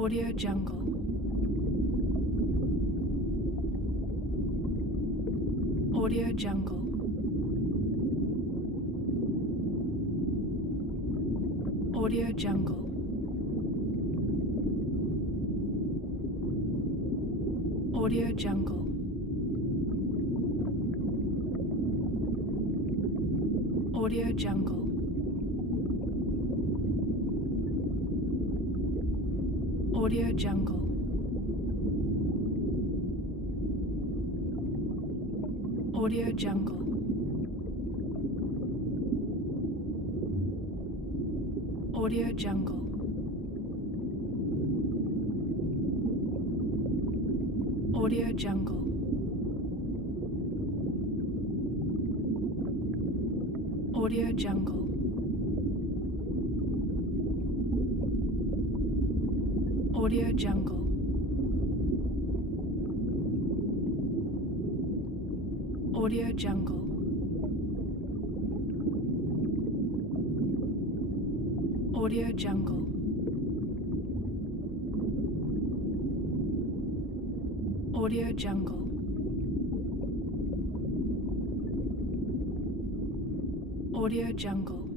Audio Jungle. Audio Jungle. Audio Jungle. Audio Jungle. Audio Jungle. Audio Jungle. Audio Jungle. Audio Jungle. Audio Jungle. Audio Jungle. Audio Jungle. Audio Jungle. Audio Jungle. Audio Jungle. Audio Jungle.